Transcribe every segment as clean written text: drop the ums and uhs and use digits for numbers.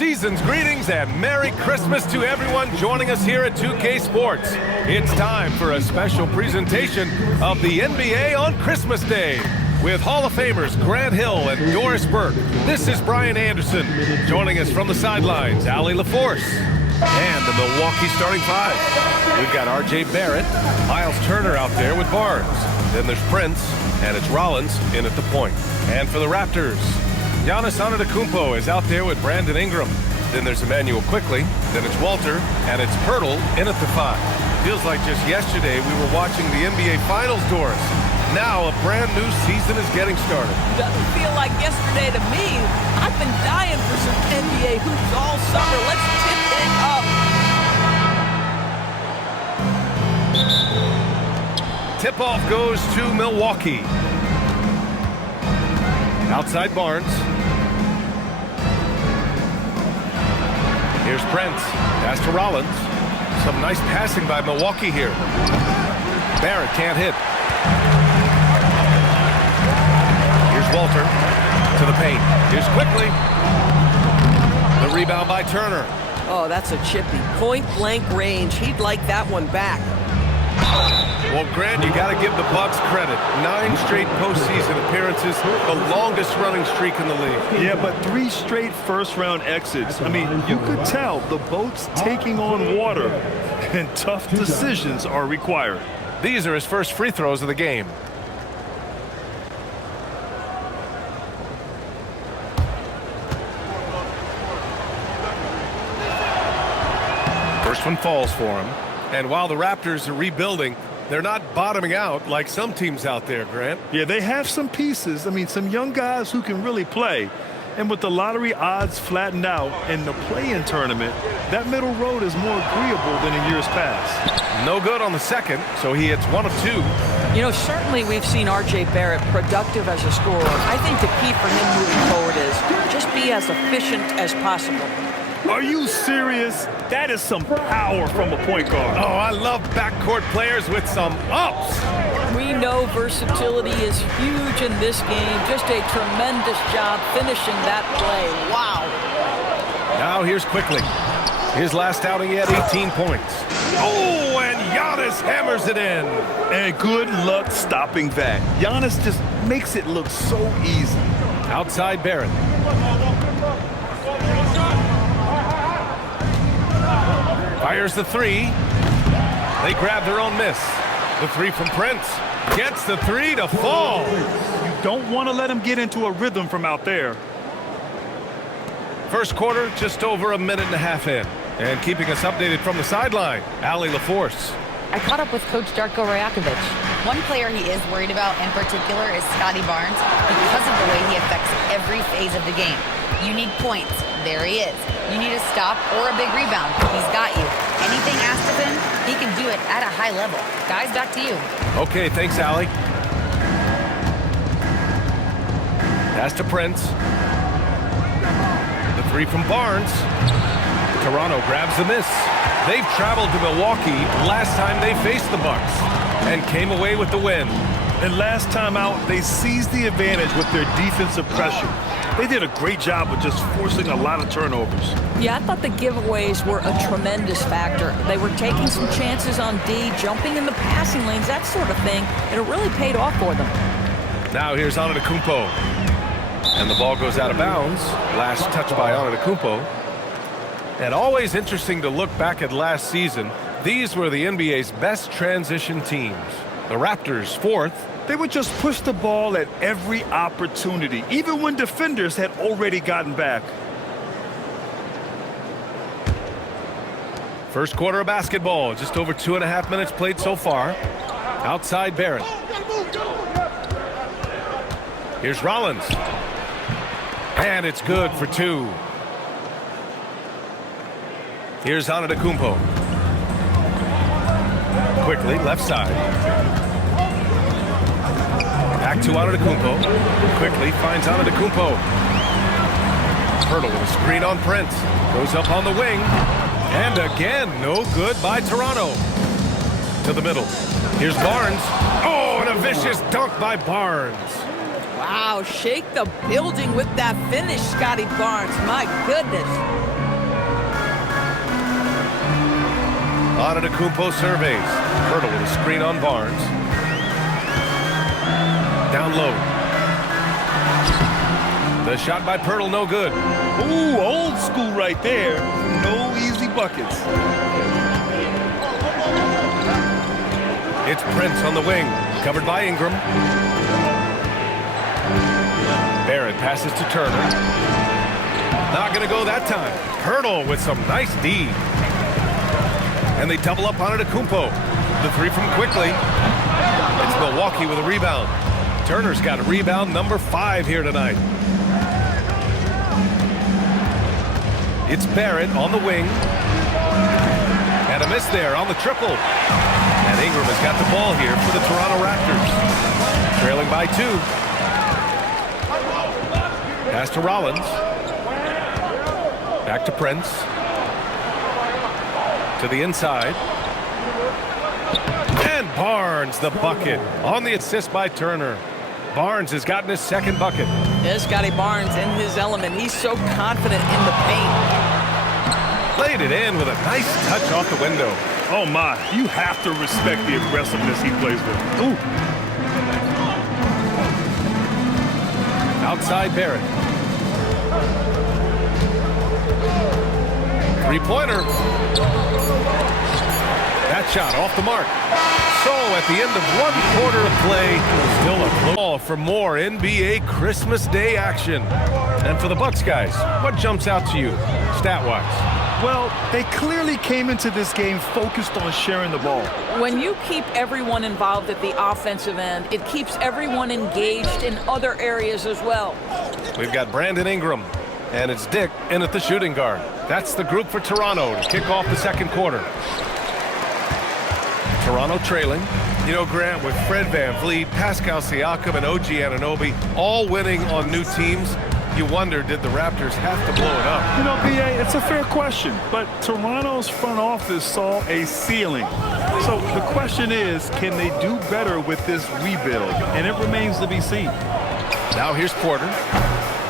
season's greetings and Merry Christmas to everyone joining us here at 2K Sports. It's time for a special presentation of the NBA on Christmas Day with Hall of Famers Grant Hill and Doris Burke. This is Brian Anderson. Joining us from the sidelines, Allie LaForce. And the Milwaukee starting five. We've got R.J. Barrett, Miles Turner out there with Barnes. Then there's Prince, and it's Rollins in at the point. And for the Raptors, Giannis Antetokounmpo is out there with Brandon Ingram. Then there's Emmanuel Quickly. Then it's Walter, and it's Pirtle in at the five. Feels like just yesterday we were watching the NBA Finals, Doris. Now a brand new season is getting started. Doesn't feel like yesterday to me. I've been dying for some NBA hoops all summer. Let's tip it up. Tip-off goes to Milwaukee. Outside Barnes. Here's Prince. Pass to Rollins. Some nice passing by Milwaukee here. Barrett can't hit. Here's Walter to the paint. Here's Quickly. The rebound by Turner. Oh, that's a chippy. Point-blank range. He'd like that one back. Well, Grant, you got to give the Bucks credit. 9 straight postseason appearances, the longest running streak in the league. Yeah, but 3 straight first-round exits. I mean, you could tell the boat's taking on water, and tough decisions are required. These are his first free throws of the game. First one falls for him. And while the Raptors are rebuilding, they're not bottoming out like some teams out there, Grant. Yeah, they have some pieces. I mean, some young guys who can really play. And with the lottery odds flattened out in the play-in tournament, that middle road is more agreeable than in years past. No good on the second, so he hits 1 of 2. You know, certainly we've seen R.J. Barrett productive as a scorer. I think the key for him moving forward is just be as efficient as possible. Are you serious? That is some power from a point guard. Oh, I love backcourt players with some ups. We know versatility is huge in this game. Just a tremendous job finishing that play. Wow. Now here's Quickly. His last outing, he had 18 points. Oh, and Giannis hammers it in. And good luck stopping that. Giannis just makes it look so easy. Outside Barrett. Fires the three. They grab their own miss. The three from Prince. Gets the three to fall. You don't want to let him get into a rhythm from out there. First quarter, just over a minute and a half in. And keeping us updated from the sideline, Allie LaForce. I caught up with Coach Darko Rajakovic. One player he is worried about in particular is Scottie Barnes because of the way he affects every phase of the game. You need points. There he is. You need a stop or a big rebound. He's got you. Anything asked of him, he can do it at a high level. Guys, back to you. Okay, thanks, Allie. Pass to Prince. The three from Barnes. Toronto grabs the miss. They've traveled to Milwaukee last time they faced the Bucks and came away with the win. And last time out, they seized the advantage with their defensive pressure. They did a great job of just forcing a lot of turnovers. Yeah, I thought the giveaways were a tremendous factor. They were taking some chances on D, jumping in the passing lanes, that sort of thing. It really paid off for them. Now here's Antetokounmpo. And the ball goes out of bounds. Last touch by Antetokounmpo. And always interesting to look back at last season. These were the NBA's best transition teams. The Raptors, 4th. They would just push the ball at every opportunity, even when defenders had already gotten back. First quarter of basketball, just over 2.5 minutes played so far. Outside Barrett. Here's Rollins. And it's good for 2. Here's Antetokounmpo. Quickly, left side. Back to Antetokounmpo. Quickly finds Antetokounmpo. Pirtle with a screen on Prince. Goes up on the wing. And again, no good by Toronto. To the middle. Here's Barnes. Oh, and a vicious dunk by Barnes. Wow, shake the building with that finish, Scottie Barnes. My goodness. Antetokounmpo surveys. Hurdle with a screen on Barnes. Down low. The shot by Pirtle, no good. Ooh, old school right there. No easy buckets. It's Prince on the wing, covered by Ingram. Barrett passes to Turner. Not going to go that time. Pirtle with some nice D. And they double up on Antetokounmpo. The three from quickly. It's Milwaukee with a rebound. Turner's got a rebound number 5 here tonight. It's Barrett on the wing. And a miss there on the triple. And Ingram has got the ball here for the Toronto Raptors. Trailing by 2. Pass to Rollins. Back to Prince. To the inside. And Barnes the bucket on the assist by Turner. Barnes has gotten his second bucket. There's Scottie Barnes in his element. He's so confident in the paint. Played it in with a nice touch off the window. Oh my, you have to respect the aggressiveness he plays with. Ooh. Outside Barrett. Three-pointer. That shot off the mark. So at the end of 1 quarter of play, still a ball for more NBA Christmas Day action. And for the Bucks guys, what jumps out to you, stat-wise? Well, they clearly came into this game focused on sharing the ball. When you keep everyone involved at the offensive end, it keeps everyone engaged in other areas as well. We've got Brandon Ingram, and it's Dick in at the shooting guard. That's the group for Toronto to kick off the second quarter. Toronto trailing. You know, Grant, with Fred VanVleet, Pascal Siakam, and OG Anunoby all winning on new teams, you wonder, did the Raptors have to blow it up? You know, PA, it's a fair question, but Toronto's front office saw a ceiling. So the question is, can they do better with this rebuild? And it remains to be seen. Now here's Porter.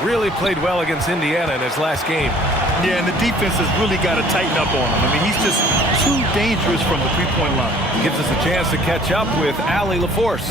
Really played well against Indiana in his last game. Yeah, and the defense has really got to tighten up on him. I mean, he's just too dangerous from the three-point line. Gives us a chance to catch up with Allie LaForce.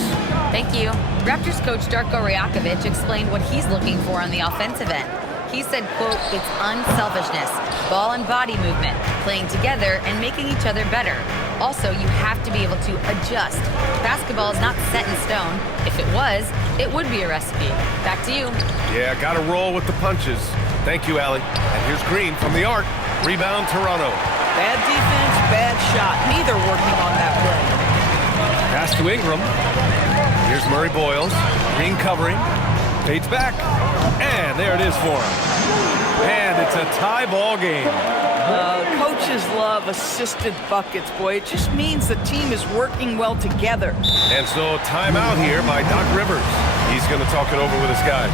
Thank you. Raptors coach Darko Rajakovic explained what he's looking for on the offensive end. He said, quote, it's unselfishness, ball and body movement, playing together and making each other better. Also, you have to be able to adjust. Basketball is not set in stone. If it was, it would be a recipe. Back to you. Yeah, got to roll with the punches. Thank you, Allie. And here's Green from the arc. Rebound, Toronto. Bad defense, bad shot. Neither working on that play. Pass to Ingram. Here's Murray Boyles. Green covering. Fades back. And there it is for him. And it's a tie ball game. Coaches love assisted buckets, boy. It just means the team is working well together. And so timeout here by Doc Rivers. He's going to talk it over with his guys.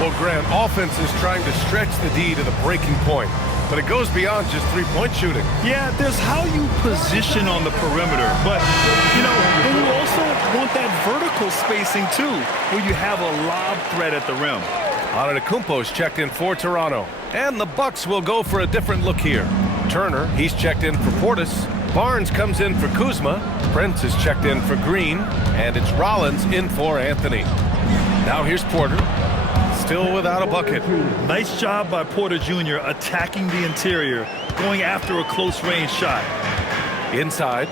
Well, Grant, offense is trying to stretch the D to the breaking point, but it goes beyond just three-point shooting. Yeah, there's how you position on the perimeter, but, you know, then you also want that vertical spacing, too, where you have a lob threat at the rim. Antetokounmpo's checked in for Toronto, and the Bucks will go for a different look here. Turner, he's checked in for Portis. Barnes comes in for Kuzma. Prince is checked in for Green, and it's Rollins in for Anthony. Now here's Porter. Still without a bucket. Nice job by Porter Jr. attacking the interior, going after a close-range shot. Inside.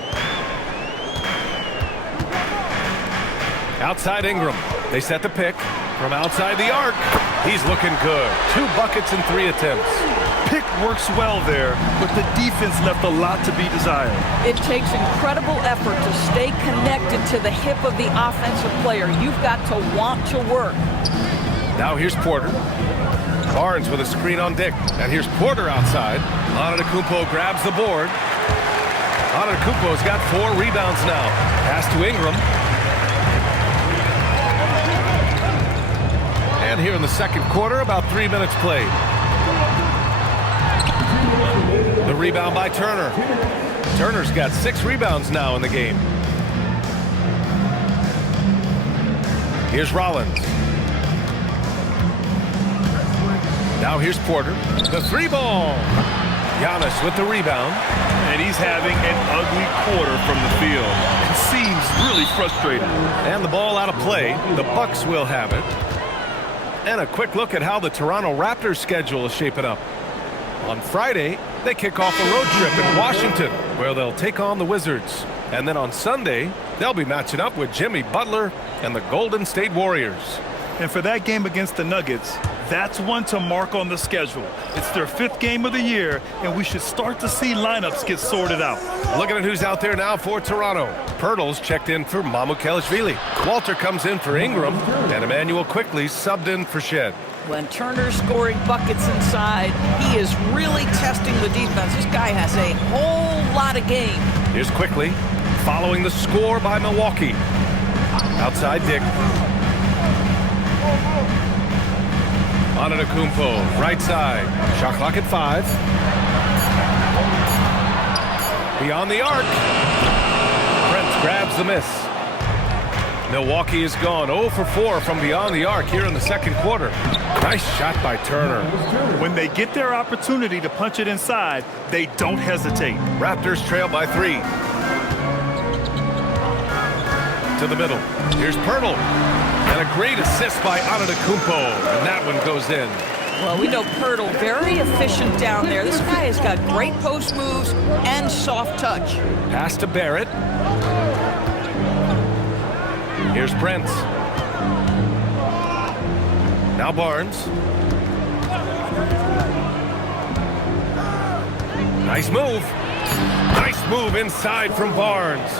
Outside Ingram. They set the pick from outside the arc. He's looking good. 2 buckets in 3 attempts. Pick works well there, but the defense left a lot to be desired. It takes incredible effort to stay connected to the hip of the offensive player. You've got to want to work. Now here's Porter. Barnes with a screen on Dick. And here's Porter outside. Antetokounmpo grabs the board. Antetokounmpo's got 4 rebounds now. Pass to Ingram. And here in the second quarter, about 3 minutes played. The rebound by Turner. Turner's got 6 rebounds now in the game. Here's Rollins. Now here's Porter. The 3-ball. Giannis with the rebound. And he's having an ugly quarter from the field. It seems really frustrating. And the ball out of play. The Bucks will have it. And a quick look at how the Toronto Raptors schedule is shaping up. On Friday, they kick off a road trip in Washington, where they'll take on the Wizards. And then on Sunday, they'll be matching up with Jimmy Butler and the Golden State Warriors. And for that game against the Nuggets, that's one to mark on the schedule. It's their 5th game of the year, and we should start to see lineups get sorted out. Looking at who's out there now for Toronto. Pirtle's checked in for Mamukelashvili. Walter comes in for Ingram, and Emmanuel quickly subbed in for Shed. When Turner's scoring buckets inside, he is really testing the defense. This guy has a whole lot of game. Here's quickly, following the score by Milwaukee. Outside Dick. Antetokounmpo, right side. Shot clock at 5. Beyond the arc. Brent grabs the miss. Milwaukee is gone 0 for 4 from beyond the arc here in the second quarter. Nice shot by Turner. When they get their opportunity to punch it inside, they don't hesitate. Raptors trail by 3. To the middle. Here's Pirtle. And a great assist by Antetokounmpo. And that one goes in. Well, we know Pirtle, very efficient down there. This guy has got great post moves and soft touch. Pass to Barrett. Here's Prince. Now Barnes. Nice move. Nice move inside from Barnes.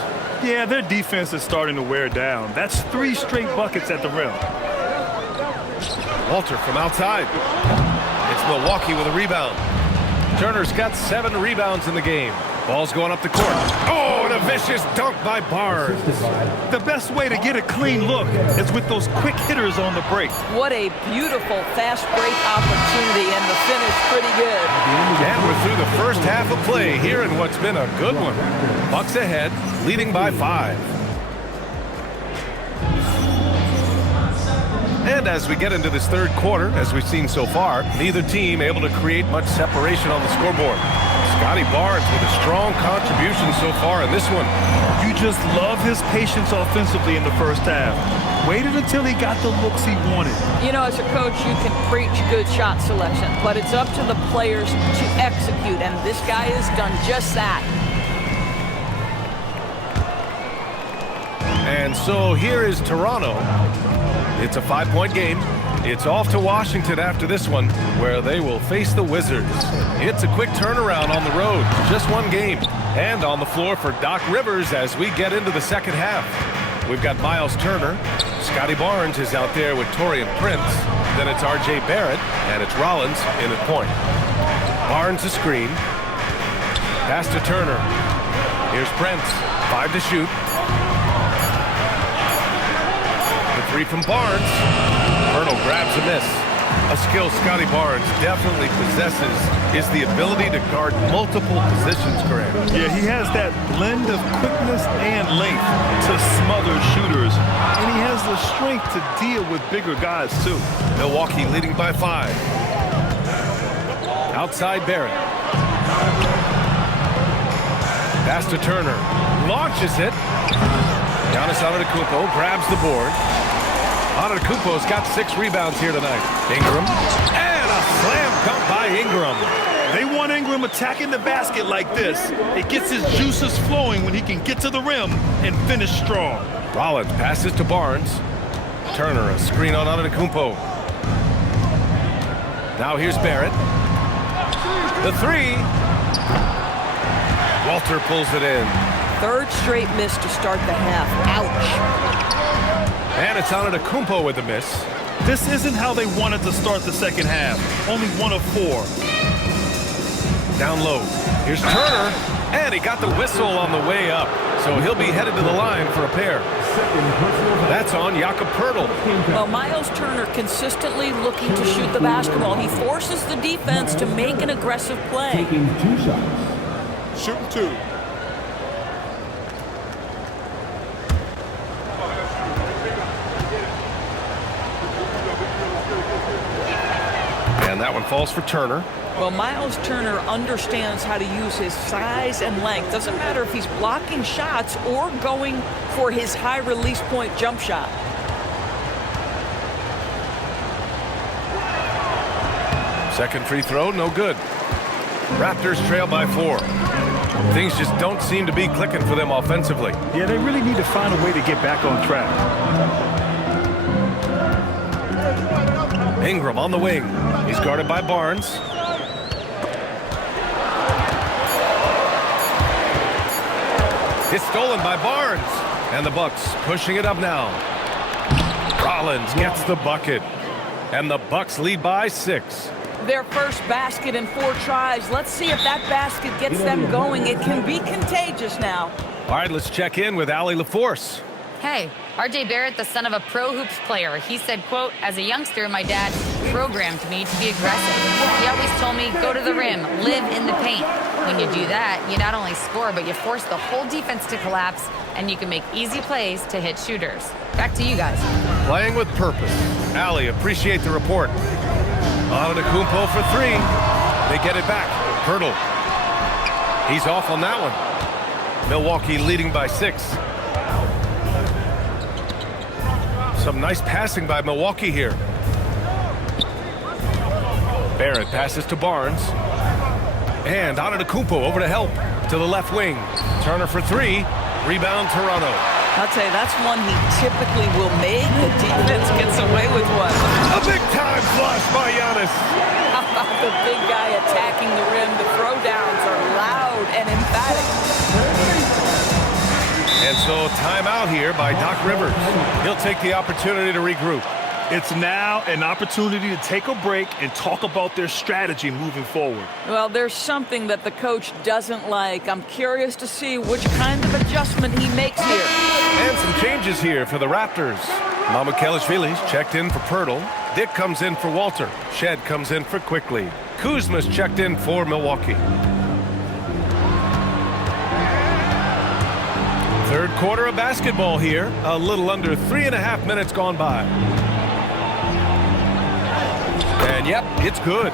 Yeah, their defense is starting to wear down. That's 3 straight buckets at the rim. Walter from outside. It's Milwaukee with a rebound. Turner's got 7 rebounds in the game. Ball's going up the court. Oh, and a vicious dunk by Barnes. The best way to get a clean look is with those quick hitters on the break. What a beautiful fast break opportunity, and the finish pretty good. And we're through the first half of play here in what's been a good one. Bucks ahead, leading by 5. And as we get into this third quarter, as we've seen so far, neither team able to create much separation on the scoreboard. Scottie Barnes with a strong contribution so far in this one. You just love his patience offensively in the first half. Waited until he got the looks he wanted. You know, as a coach, you can preach good shot selection, but it's up to the players to execute, and this guy has done just that. And so here is Toronto. It's a 5-point game. It's off to Washington after this one, where they will face the Wizards. It's a quick turnaround on the road, just 1 game. And on the floor for Doc Rivers as we get into the second half. We've got Miles Turner. Scottie Barnes is out there with Taurean Prince. Then it's R.J. Barrett, and it's Rollins in at point. Barnes a screen. Pass to Turner. Here's Prince. 5 to shoot. The 3 from Barnes. Pirtle grabs a miss. A skill Scottie Barnes definitely possesses is the ability to guard multiple positions, Graham. Yeah, he has that blend of quickness and length to smother shooters. And he has the strength to deal with bigger guys, too. Milwaukee leading by 5. Outside Barrett. Pass to Turner. Launches it. Giannis Antetokounmpo grabs the board. Antetokounmpo's got 6 rebounds here tonight. Ingram. And a slam dunk by Ingram. They want Ingram attacking the basket like this. It gets his juices flowing when he can get to the rim and finish strong. Rollins passes to Barnes. Turner, a screen on Antetokounmpo. Now here's Barrett. The 3. Walter pulls it in. 3rd straight miss to start the half. Ouch. And it's Antetokounmpo with the miss. This isn't how they wanted to start the second half. Only 1 of 4. Down low. Here's Turner. And he got the whistle on the way up. So he'll be headed to the line for a pair. That's on Jakob Pirtle. Well, Miles Turner consistently looking to shoot the basketball. He forces the defense to make an aggressive play. Taking 2 shots. Shooting 2. And that one falls for Turner. Well, Miles Turner understands how to use his size and length. Doesn't matter if he's blocking shots or going for his high release point jump shot. Second free throw, no good. Raptors trail by 4. Things just don't seem to be clicking for them offensively. Yeah, they really need to find a way to get back on track. Ingram on the wing. He's guarded by Barnes. It's stolen by Barnes. And the Bucks pushing it up now. Rollins gets the bucket. And the Bucks lead by 6. Their first basket in 4 tries. Let's see if that basket gets them going. It can be contagious now. All right, let's check in with Allie LaForce. Hey, RJ Barrett, the son of a pro hoops player. He said, quote, as a youngster, my dad programmed me to be aggressive. He always told me, go to the rim, live in the paint. When you do that, you not only score, but you force the whole defense to collapse, and you can make easy plays to hit shooters. Back to you guys. Playing with purpose. Allie, appreciate the report. Antetokounmpo for 3. They get it back. Hurdle. He's off on that one. Milwaukee leading by 6. Some nice passing by Milwaukee here. Barrett passes to Barnes. And Antetokounmpo over to help. To the left wing. Turner for 3. Rebound Toronto. I'll tell you, that's one he typically will make. The defense gets away with one. A big-time flush by Giannis. How about the big guy attacking the rim? The throwdowns are loud and emphatic. And so timeout here by Doc Rivers. He'll take the opportunity to regroup. It's now an opportunity to take a break and talk about their strategy moving forward. Well, there's something that the coach doesn't like. I'm curious to see which kind of adjustment he makes here. And some changes here for the Raptors. Mamukelashvili's checked in for Pirtle. Dick comes in for Walter. Shed comes in for Quickly. Kuzma's checked in for Milwaukee. Third quarter of basketball here. A little under 3.5 minutes gone by. And yep, it's good.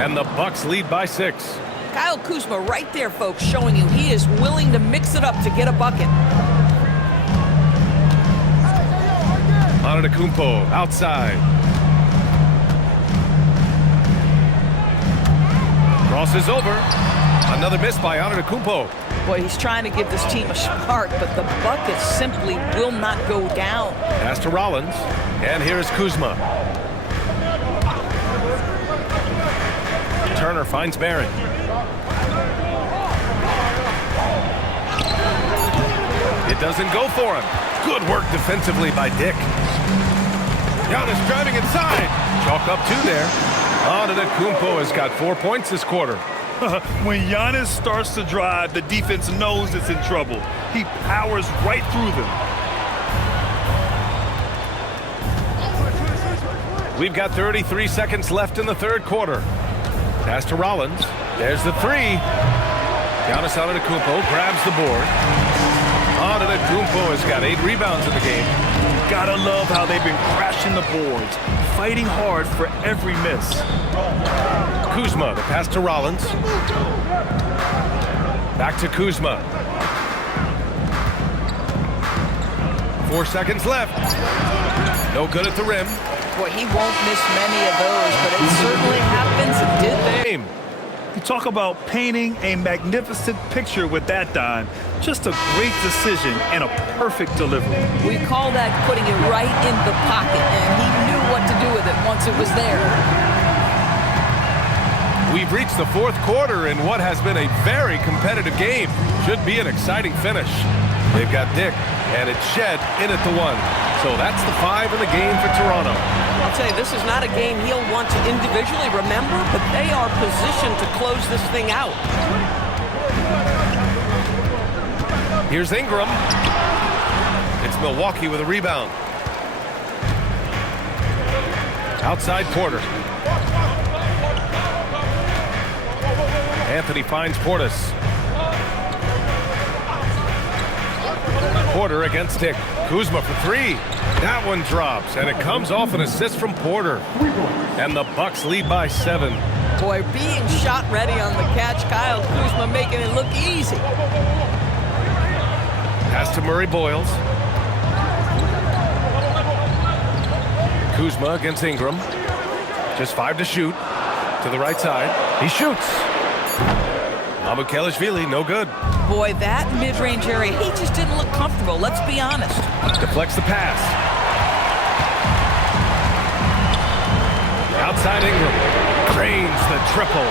And the Bucks lead by 6. Kyle Kuzma right there, folks, showing you he is willing to mix it up to get a bucket. Antetokounmpo outside. Crosses over. Another miss by Antetokounmpo. Boy, he's trying to give this team a spark, but the bucket simply will not go down. Pass to Rollins. And here is Kuzma. Turner finds Barrett. It doesn't go for him. Good work defensively by Dick. Giannis driving inside. Chalk up 2 there. Antetokounmpo has got 4 points this quarter. When Giannis starts to drive, the defense knows it's in trouble. He powers right through them. We've got 33 seconds left in the third quarter. Pass to Rollins. There's the 3. Giannis Antetokounmpo grabs the board. Antetokounmpo has got 8 rebounds in the game. Gotta love how they've been crashing the boards, fighting hard for every miss. Kuzma, the pass to Rollins. Back to Kuzma. 4 seconds left. No good at the rim. Boy, he won't miss many of those, but it certainly happens and did there. You talk about painting a magnificent picture with that dime. Just a great decision and a perfect delivery. We call that putting it right in the pocket, and he knew what to do with it once it was there. We've reached the fourth quarter in what has been a very competitive game. Should be an exciting finish. They've got Dick, and it's Shed in at the 1. So that's the 5 in the game for Toronto. I'll tell you, this is not a game he'll want to individually remember, but they are positioned to close this thing out. Here's Ingram. It's Milwaukee with a rebound. Outside Porter. Anthony finds Portis. Porter against Dick. Kuzma for 3. That one drops, and it comes off an assist from Porter. And the Bucks lead by 7. Boy, being shot ready on the catch. Kyle Kuzma making it look easy. Pass to Murray Boyles. Kuzma against Ingram. Just 5 to shoot. To the right side. He shoots. Mamukelashvili, no good. Boy, that mid-range area, he just didn't look comfortable. Let's be honest. Deflects the pass. Outside Ingram. Cranes the triple.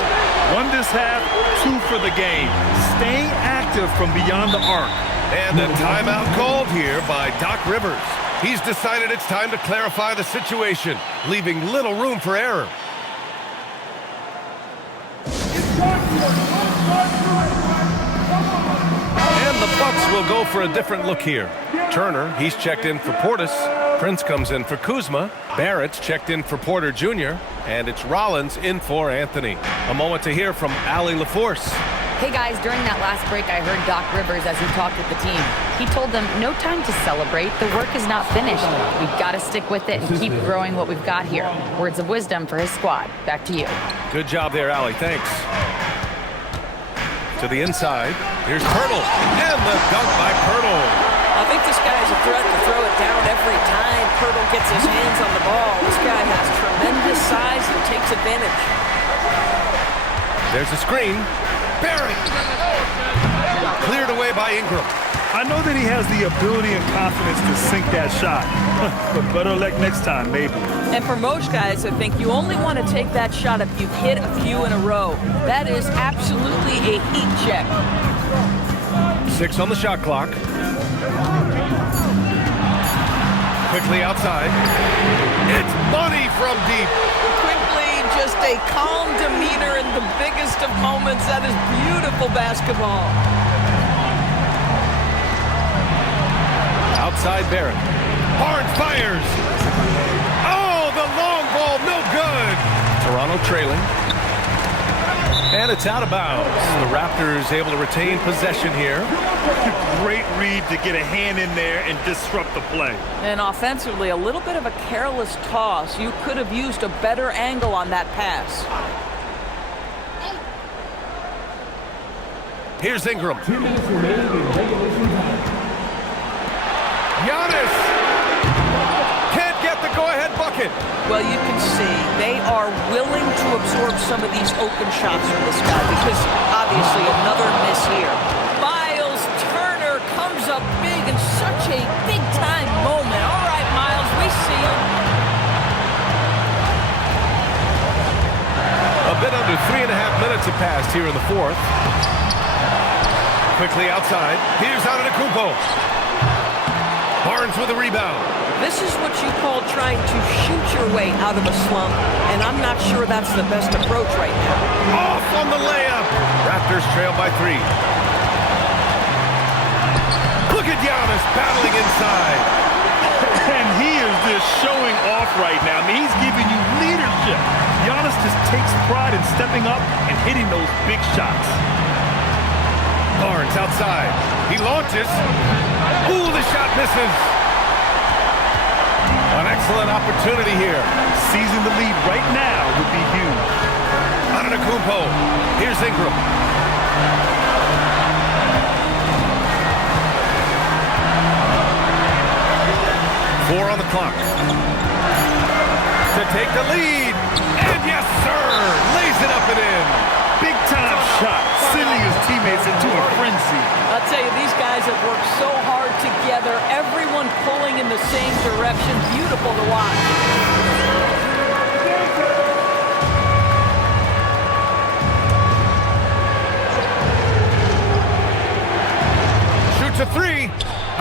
1 this half, 2 for the game. Staying active from beyond the arc. And a timeout called here by Doc Rivers. He's decided it's time to clarify the situation, leaving little room for error. And the Bucks will go for a different look here. Turner, he's checked in for Portis. Prince comes in for Kuzma. Barrett's checked in for Porter Jr. And it's Rollins in for Anthony. A moment to hear from Allie LaForce. Hey guys, during that last break, I heard Doc Rivers as he talked with the team. He told them, no time to celebrate. The work is not finished. We've got to stick with it and keep growing what we've got here. Words of wisdom for his squad. Back to you. Good job there, Allie. Thanks. To the inside. Here's Pirtle. And the dunk by Pirtle. I think this guy is a threat to throw it down every time Pirtle gets his hands on the ball. This guy has tremendous size and takes advantage. There's a screen. Barrett. Cleared away by Ingram. I know that he has the ability and confidence to sink that shot. But better luck next time, maybe. And for most guys, I think you only want to take that shot if you've hit a few in a row. That is absolutely a heat check. 6 on the shot clock. Quickly outside. It's money from deep. Quickly, just a calm demeanor in the biggest of moments. That is beautiful basketball. Outside Barrett. Barnes fires. Oh, the long ball, no good. Toronto trailing. And it's out of bounds. The Raptors able to retain possession here. Great read to get a hand in there and disrupt the play. And offensively, a little bit of a careless toss. You could have used a better angle on that pass. Here's Ingram. 2 minutes remaining in regulation time. Giannis can't get the go-ahead bucket. Well, you can see they are willing to absorb some of these open shots from this guy because obviously another miss here. Miles Turner comes up big in such a big-time moment. All right, Miles, we see him. A bit under 3.5 minutes have passed here in the fourth. Quickly outside. Here's Antetokounmpo. Barnes with a rebound. This is what you call trying to shoot your way out of a slump, and I'm not sure that's the best approach right now. Off on the layup. Raptors trail by 3. Look at Giannis battling inside. And he is just showing off right now. I mean, he's giving you leadership. Giannis just takes pride in stepping up and hitting those big shots. Barnes outside. He launches. Ooh, the shot misses. An excellent opportunity here. Seizing the lead right now would be huge. Antetokounmpo. Here's Ingram. Four on the clock. To take the lead. And yes, sir. Lays it up and in. Big time shot, sending his teammates into a frenzy. I'll tell you, these guys have worked so hard together, everyone pulling in the same direction. Beautiful to watch. Shoots a 3.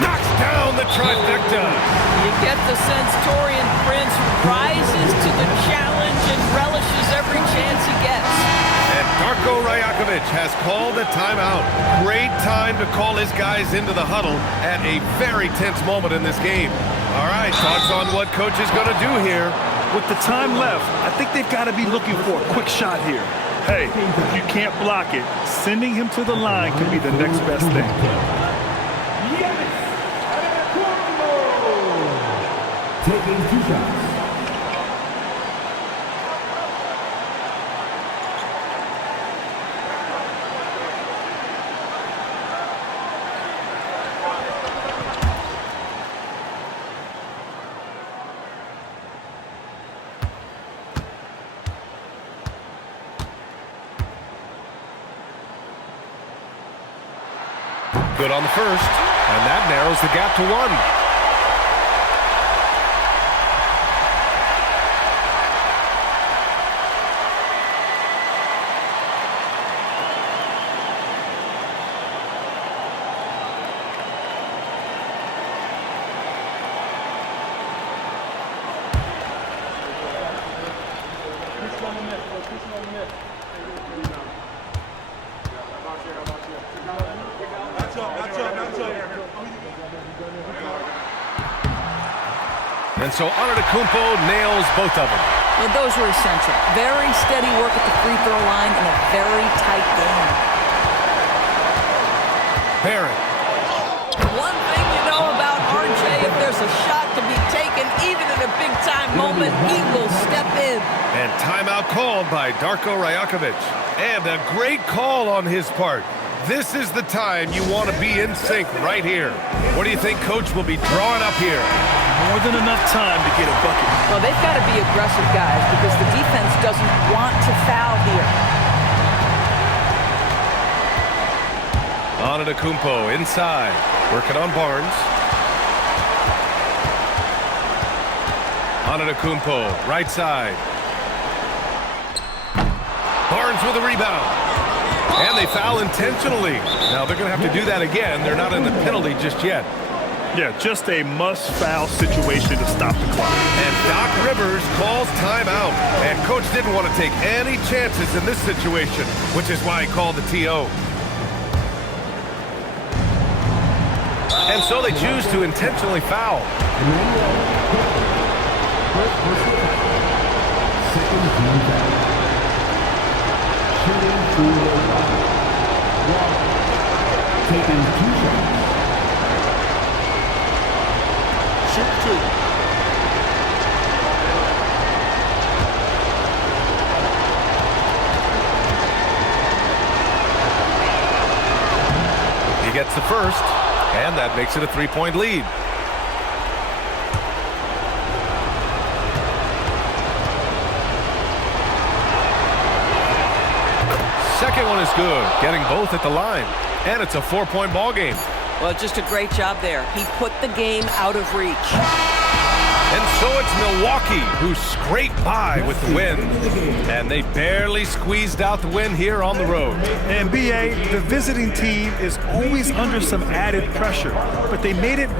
Knocks down the trifecta. You get the sense Taurean Prince rises to the challenge and relishes every chance he gets. And Darko Rajakovic has called a timeout. Great time to call his guys into the huddle at a very tense moment in this game. All right, thoughts on what coach is going to do here? With the time left, I think they've got to be looking for a quick shot here. Hey, if you can't block it, sending him to the line could be the next best thing. Giannis Antetokounmpo taking 2 shots. good on the first, and that narrows the gap to 1. And so Antetokounmpo nails both of them. Well, those were essential. Very steady work at the free throw line in a very tight game. Barrett. One thing you know about RJ, if there's a shot to be taken, even in a big-time moment, he will step in. And timeout called by Darko Rajakovic. And a great call on his part. This is the time you want to be in sync right here. What do you think Coach will be drawing up here? More than enough time to get a bucket. Well, they've got to be aggressive, guys, because the defense doesn't want to foul here. Antetokounmpo inside, working on Barnes. Antetokounmpo, right side. Barnes with a rebound. And they foul intentionally. Now they're going to have to do that again. They're not in the penalty just yet. Yeah, just a must-foul situation to stop the clock. And Doc Rivers calls timeout. And Coach didn't want to take any chances in this situation, which is why he called the TO. And so they choose to intentionally foul. Taking 2 shots. Shoot 2. He gets the first, and that makes it a 3-point lead. Second one is good, getting both at the line. And it's a 4-point ball game. Well, just a great job there. He put the game out of reach. And so it's Milwaukee who scraped by with the win. And they barely squeezed out the win here on the road. And BA, the visiting team is always under some added pressure, but they made it